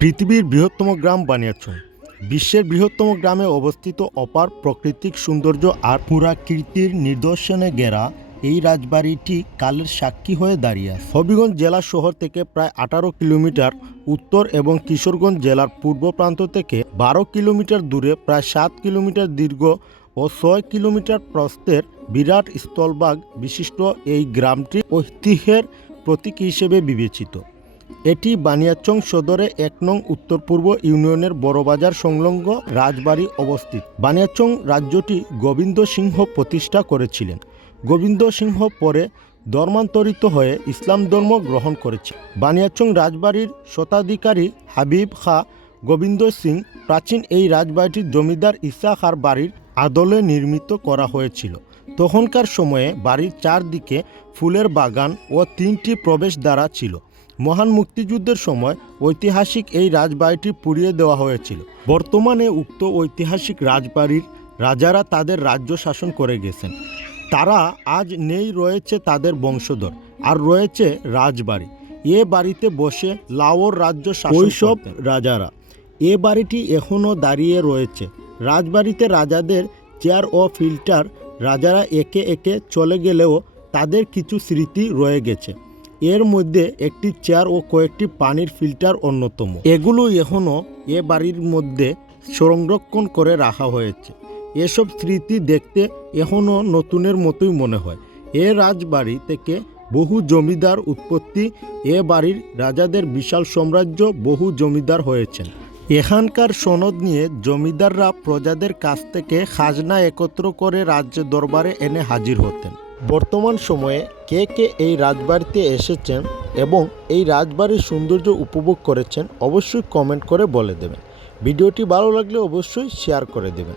পৃথিবীর বৃহত্তম গ্রাম বানিয়াচং বিশ্বের বৃহত্তম গ্রামে অবস্থিত অপার প্রাকৃতিক সৌন্দর্য আর পুরাকীর্তির নিদর্শনে ঘেরা এই রাজবাড়িটি কালের সাক্ষী হয়ে দাঁড়িয়ে আছে। হবিগঞ্জ জেলা শহর থেকে প্রায় আঠারো কিলোমিটার উত্তর এবং কিশোরগঞ্জ জেলার পূর্ব প্রান্ত থেকে বারো কিলোমিটার দূরে প্রায় সাত কিলোমিটার দীর্ঘ ও ছয় কিলোমিটার প্রস্থের বিরাট স্থলভাগ বিশিষ্ট এই গ্রামটি ঐতিহ্যের প্রতীক হিসেবে বিবেচিত। এটি বানিয়াচং সদরে এক নং উত্তর পূর্ব ইউনিয়নের বড়বাজার সংলগ্ন রাজবাড়ি অবস্থিত। বানিয়াচং রাজ্যটি গোবিন্দ সিংহ প্রতিষ্ঠা করেছিলেন। গোবিন্দ সিংহ পরে ধর্মান্তরিত হয়ে ইসলাম ধর্ম গ্রহণ করেছে বানিয়াচং রাজবাড়ির শতাধিকারী হাবিব খা গোবিন্দ সিং প্রাচীন এই রাজবাড়িটির জমিদার ইসা খার বাড়ির আদলে নির্মিত করা হয়েছিল। তখনকার সময়ে বাড়ির চারদিকে ফুলের বাগান ও তিনটি প্রবেশদ্বার ছিল। মহান মুক্তিযুদ্ধের সময় ঐতিহাসিক এই রাজবাড়িটি পুড়িয়ে দেওয়া হয়েছিল। বর্তমানে উক্ত ঐতিহাসিক রাজবাড়ির রাজারা তাদের রাজ্য শাসন করে গেছেন। তারা আজ নেই রয়েছে তাদের বংশধর আর রয়েছে রাজবাড়ি। এ বাড়িতে বসে লাওর রাজ্য শৈশব রাজারা এ বাড়িটি এখনও দাঁড়িয়ে রয়েছে। রাজবাড়িতে রাজাদের চেয়ার ও ফিল্টার রাজারা একে একে চলে গেলেও তাদের কিছু স্মৃতি রয়ে গেছে। এর মধ্যে একটি চেয়ার ও কয়েকটি পানির ফিল্টার অন্যতম। এগুলো এখনও এ বাড়ির মধ্যে সংরক্ষণ করে রাখা হয়েছে। এসব স্মৃতি দেখতে এখনও নতুনের মতোই মনে হয়। এ রাজবাড়ি থেকে বহু জমিদার উৎপত্তি, এ বাড়ির রাজাদের বিশাল সাম্রাজ্য বহু জমিদার হয়েছেন। এখানকার সনদ নিয়ে জমিদাররা প্রজাদের কাছ থেকে খাজনা একত্র করে রাজ্য দরবারে এনে হাজির হতেন। বর্তমান সময়ে কে কে এই রাজবাড়িতে এসেছেন এবং এই রাজবাড়ির সৌন্দর্য উপভোগ করেছেন অবশ্যই কমেন্ট করে বলে দেবেন। ভিডিওটি ভালো লাগলে অবশ্যই শেয়ার করে দেবেন।